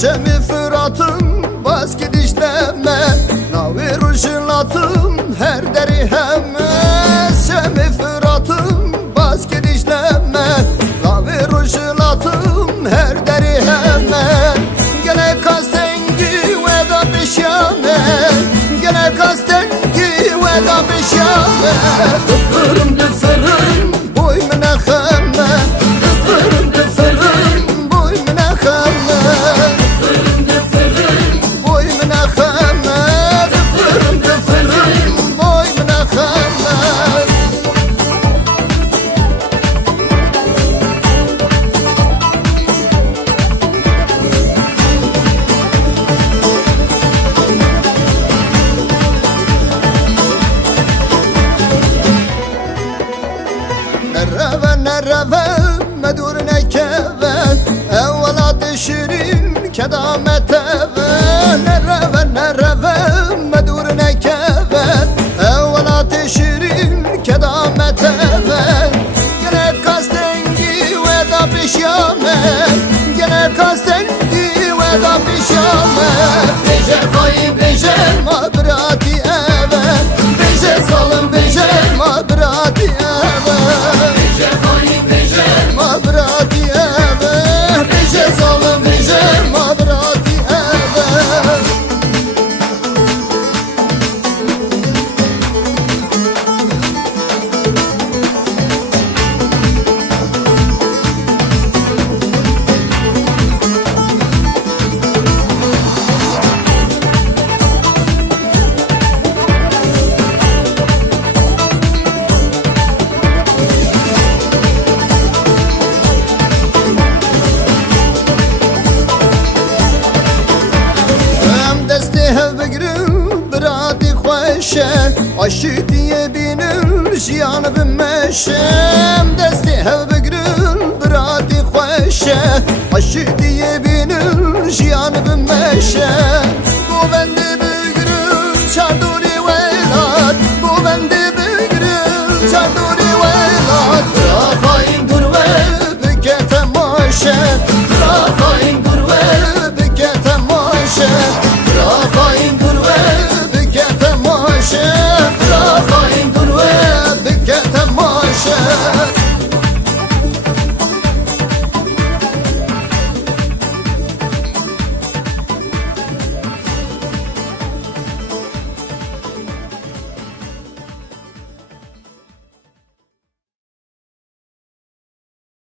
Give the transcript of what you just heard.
Şemi Fırat'ın bas gidişleme, navi rujlatım her deri hemme. Şemi Fırat'ın bas gidişleme, navi rujlatım her deri hemme. Gene kastengi ve da bişame, gene kastengi ve da bişame. Dıfırım dıfırım boy münehemme, dıfırım dıfırım boy münehemme. Nereve medur nekeve, evvelat şirin kedamet eve. Nereve medur nekeve, evvelat şirin kedamet eve. Gene kastengi ve da bişame, gene kastengi ve da bişame. Beje koy beje mabrati eve, beje salın beje mabrati eve. Mabrati eve, beje salın beje mabrati eve. Aşı diye binir jiyanı binmeşem. Desti hev begrün bradi khoşe, aşı diye binir jiyanı binmeşem. Bu bende begrün çarduri velat, bu bende begrün çarduri velat. Rafayım dur ve büke temaşe,